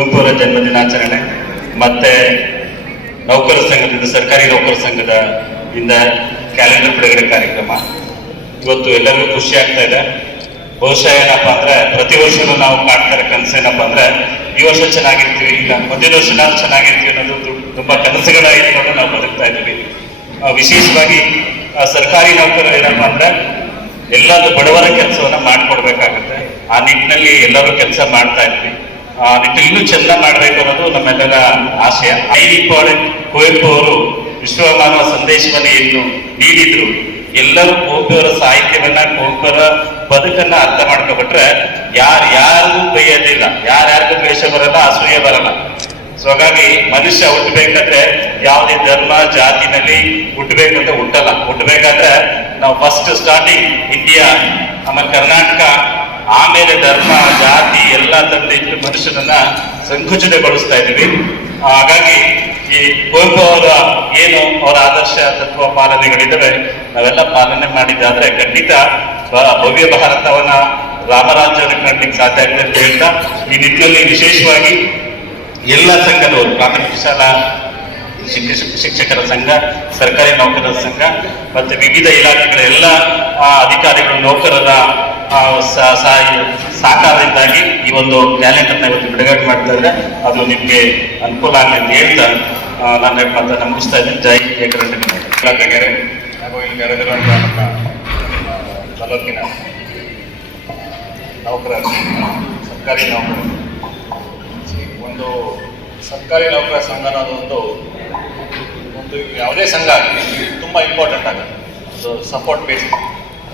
ಕುವೆಂಪು ಅವರ ಜನ್ಮದಿನಾಚರಣೆ ಮತ್ತೆ ನೌಕರ ಸಂಘದಿಂದ ಸರ್ಕಾರಿ ನೌಕರ ಸಂಘದ ಇಂದ ಕ್ಯಾಲೆಂಡರ್ ಬಿಡುಗಡೆ ಕಾರ್ಯಕ್ರಮ ಇವತ್ತು ಎಲ್ಲರಿಗೂ ಖುಷಿ ಆಗ್ತಾ ಇದೆ. ಬಹುಶಃ ಏನಪ್ಪ ಅಂದ್ರೆ ಪ್ರತಿ ವರ್ಷನೂ ನಾವು ಕಾಡ್ತಾರೆ ಕನಸೇನಪ್ಪ ಅಂದ್ರೆ ಈ ವರ್ಷ ಚೆನ್ನಾಗಿರ್ತೀವಿ, ಇಲ್ಲ ಮುಂದಿನ ವರ್ಷ ನಾವು ಚೆನ್ನಾಗಿರ್ತೀವಿ ಅನ್ನೋದು ತುಂಬಾ ಕನಸುಗಳ ಇಟ್ಕೊಂಡು ನಾವು ಬದುಕ್ತಾ ಇದ್ದೀವಿ. ವಿಶೇಷವಾಗಿ ಸರ್ಕಾರಿ ನೌಕರರು ಏನಪ್ಪಾ ಅಂದ್ರೆ ಎಲ್ಲಾದ್ರೂ ಬಡವರ ಕೆಲಸವನ್ನ ಮಾಡ್ಕೊಡ್ಬೇಕಾಗುತ್ತೆ. ಆ ನಿಟ್ಟಿನಲ್ಲಿ ಎಲ್ಲರೂ ಕೆಲಸ ಮಾಡ್ತಾ ಇದ್ವಿ. ಆ ನಿಟ್ಟಿನಲ್ಲಿ ಇನ್ನೂ ಚೆಂದ ಮಾಡ್ಬೇಕು ಅನ್ನೋದು ನಮ್ಮೆಲ್ಲರ ಆಶಯ. ಕುವೆಂಪು ಅವರು ವಿಶ್ವಮಾನವ ಸಂದೇಶವನ್ನು ಏನು ನೀಡಿದ್ರು, ಎಲ್ಲರೂ ಕುವೆಂಪುವರ ಸಾಹಿತ್ಯವನ್ನ ಕುವೆಂಪುವರ ಬದುಕನ್ನ ಅರ್ಥ ಮಾಡ್ಕೊಬಿಟ್ರೆ ಯಾರಿಗೂ ಬೈಯೋದಿಲ್ಲ, ಯಾರ್ಯಾರಿಗೂ ದ್ವೇಷ ಬರಲ್ಲ, ಅಸೂಯೆ ಬರಲ್ಲ. ಸೊ ಹಾಗಾಗಿ ಮನುಷ್ಯ ಹುಟ್ಟಬೇಕಾದ್ರೆ ಯಾವುದೇ ಧರ್ಮ ಜಾತಿನಲ್ಲಿ ಹುಟ್ಟಬೇಕಂತ ಹುಟ್ಟಲ್ಲ. ಹುಟ್ಟಬೇಕಾದ್ರೆ ನಾವು ಫಸ್ಟ್ ಸ್ಟಾರ್ಟಿಂಗ್ ಇಂಡಿಯಾ, ಆಮೇಲೆ ಕರ್ನಾಟಕ, ಆಮೇಲೆ ಧರ್ಮ ಜಾತಿ ಎಲ್ಲ ತರದ ಮನುಷ್ಯನನ್ನ ಸಂಕುಚಿತಗೊಳಿಸ್ತಾ ಇದ್ದೀವಿ. ಹಾಗಾಗಿ ಈ ಕುವೆಂಪು ಅವರ ಏನು ಅವರ ಆದರ್ಶ ತತ್ವ ಪಾಲನೆಗಳಿದ್ದಾವೆ ನಾವೆಲ್ಲ ಪಾಲನೆ ಮಾಡಿದ್ದಾದ್ರೆ ಖಂಡಿತ ಭವ್ಯ ಭಾರತವನ್ನ ರಾಮರಾಜ್ಯವನ್ನು ಕಾಣಲಿಕ್ಕೆ ಸಾಧ್ಯ ಆಗ್ತದೆ ಅಂತ ಹೇಳ್ತಾ, ಈ ನಿಟ್ಟಿನಲ್ಲಿ ವಿಶೇಷವಾಗಿ ಎಲ್ಲ ಸಂಘದವರು, ಪ್ರಾಥಮಿಕ ಶಾಲಾ ಶಿಕ್ಷಕರ ಸಂಘ, ಸರ್ಕಾರಿ ನೌಕರರ ಸಂಘ ಮತ್ತೆ ವಿವಿಧ ಇಲಾಖೆಗಳ ಎಲ್ಲ ಅಧಿಕಾರಿಗಳು, ನೌಕರರ ಸಹಕಾರದಿಂದಾಗಿ ಈ ಒಂದು ಕ್ಯಾಲೆಂಡರ್ನ ಇವತ್ತು ಬಿಡುಗಡೆ ಮಾಡ್ತಾ ಇದ್ರೆ ಅದು ನಿಮಗೆ ಅನುಕೂಲ ಆಗಲಿ ಅಂತ ಹೇಳ್ತಾ ನಾನು ಮಾತನ್ನ ಮುಗಿಸ್ತಾ ಇದ್ದೀನಿ. ಜೈ ಏಕರಂಟೆ ಹಾಗೂ ಇಲ್ಲಿ ಕರೆದಿರುವಂತಹ ನಮ್ಮ ತಾಲೂಕಿನ ನೌಕರರು, ಸರ್ಕಾರಿ ನೌಕರರು, ಒಂದು ಸರ್ಕಾರಿ ನೌಕರ ಸಂಘ ಅನ್ನೋದು ಒಂದು ಯಾವುದೇ ಸಂಘ ಆಗಲಿ ತುಂಬ ಇಂಪಾರ್ಟೆಂಟ್ ಆಗುತ್ತೆ. ಒಂದು ಸಪೋರ್ಟ್ ಬೇಸ್,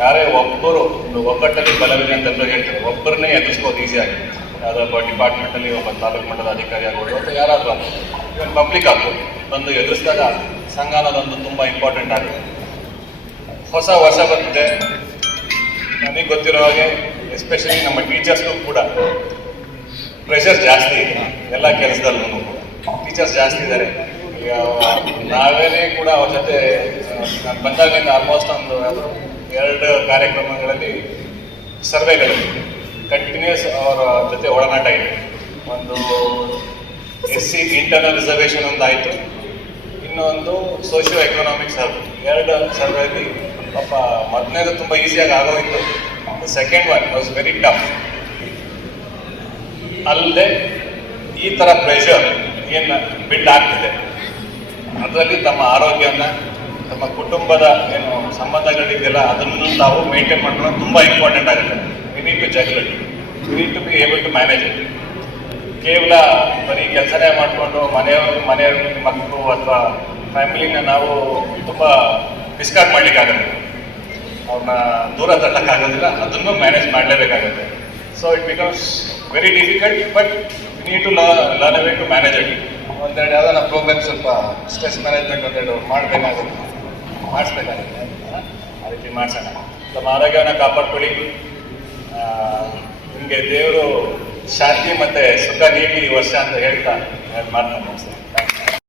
ಯಾರೇ ಒಬ್ಬರು ಒಂದು ಒಗ್ಗಟ್ಟಲ್ಲಿ ಬಲವಿದೆ ಅಂತೆಲ್ಲರೂ ಹೇಳ್ತಾರೆ. ಒಬ್ಬರನ್ನೇ ಎದುರಿಸ್ಬೋದು ಈಸಿಯಾಗಿ. ಯಾವುದೊಬ್ಬ ಡಿಪಾರ್ಟ್ಮೆಂಟಲ್ಲಿ ಒಬ್ಬ ತಾಲೂಕು ಮಟ್ಟದ ಅಧಿಕಾರಿ ಆಗ್ಬೋದು ಅಥವಾ ಯಾರಾದರೂ ಆಗ್ಬೋದು, ಇವನ್ ಪಬ್ಲಿಕ್ ಆಗ್ಬೋದು, ಬಂದು ಎದುರಿಸಿದಾಗ ಸಂಘ ಅನ್ನೋದೊಂದು ತುಂಬ ಇಂಪಾರ್ಟೆಂಟ್ ಆಗುತ್ತೆ. ಹೊಸ ವರ್ಷ ಬಂದಿದೆ, ನನಗೆ ಗೊತ್ತಿರೋ ಹಾಗೆ ಎಸ್ಪೆಷಲಿ ನಮ್ಮ ಟೀಚರ್ಸ್ಗೂ ಕೂಡ ಪ್ರೆಷರ್ ಜಾಸ್ತಿ ಇದೆ. ಎಲ್ಲ ಕೆಲಸದಲ್ಲೂ ಟೀಚರ್ಸ್ ಜಾಸ್ತಿ ಇದ್ದಾರೆ. ನಾವೇನೇ ಕೂಡ ಅವ್ರ ಜೊತೆ ನಾನು ಬಂದಾಗಿಂದ ಆಲ್ಮೋಸ್ಟ್ ಒಂದು 2 ಕಾರ್ಯಕ್ರಮಗಳಲ್ಲಿ ಸರ್ವೆಗಳಲ್ಲಿ ಕಂಟಿನ್ಯೂಸ್ ಅವರ ಜೊತೆ ಒಡನಾಟ ಇದೆ. ಒಂದು SC ಇಂಟರ್ನಲ್ ರಿಸರ್ವೇಷನ್ ಒಂದಾಯಿತು, ಇನ್ನೊಂದು ಸೋಷಿಯೋ ಎಕನಾಮಿಕ್ ಸರ್ವೆ. 2 ಸರ್ವೆಯಲ್ಲಿ ಪಾಪ ಮೊದಲನೇದು ತುಂಬ ಈಸಿಯಾಗಿ ಆಗೋಯಿತು. Second one was very tough. ಅಲ್ಲದೆ ಈ ಥರ ಪ್ರೆಷರ್ ಏನು ಬಿಲ್ಡ್ ಆಗ್ತಿದೆ, ಅದರಲ್ಲಿ ತಮ್ಮ ಆರೋಗ್ಯನ, ತಮ್ಮ ಕುಟುಂಬದ ಏನು ಸಂಬಂಧಗಳಿದೆಯಲ್ಲ ಅದನ್ನು ತಾವು ಮೇಂಟೈನ್ ಮಾಡ್ಕೊಳ್ಳೋದು ತುಂಬ ಇಂಪಾರ್ಟೆಂಟ್ ಆಗುತ್ತೆ. We need to juggle it, we need to be able to manage it. ಕೇವಲ ಬರೀ ಕೆಲಸನೇ ಮಾಡಿಕೊಂಡು ಮನೆಯ ಮಕ್ಕಳು ಅಥವಾ ಫ್ಯಾಮಿಲಿನ ನಾವು ತುಂಬ ಡಿಸ್ಕಾರ್ಡ್ ಮಾಡಲಿಕ್ಕಾಗಲ್ಲ, ಅವ್ರನ್ನ ದೂರ ತಳ್ಳಕ್ಕಾಗೋದಿಲ್ಲ, ಅದನ್ನು ಮ್ಯಾನೇಜ್ ಮಾಡಲೇಬೇಕಾಗುತ್ತೆ. So it becomes very difficult, but we need to learn a way to manage it. ಒಂದೆರಡು ಯಾವುದೋ ಪ್ರೋಗ್ರಾಮ್ ಸ್ವಲ್ಪ ಸ್ಟ್ರೆಸ್ ಮ್ಯಾನೇಜ್ಮೆಂಟ್ ಒಂದೆರಡು ಮಾಡಿಸ್ಬೇಕಾಗುತ್ತೆ. ಆ ರೀತಿ ಮಾಡಿಸೋಣ. ತಮ್ಮ ಆರೋಗ್ಯವನ್ನು ಕಾಪಾಡ್ಕೊಳ್ಳಿ. ನಿಮಗೆ ದೇವರು ಶಾಂತಿ ಮತ್ತು ಸುಖ ನೀಡಿ ಈ ವರ್ಷ ಅಂತ ಹೇಳ್ತಾ ಮಾಡ್ತಾನೆ ಸರ್.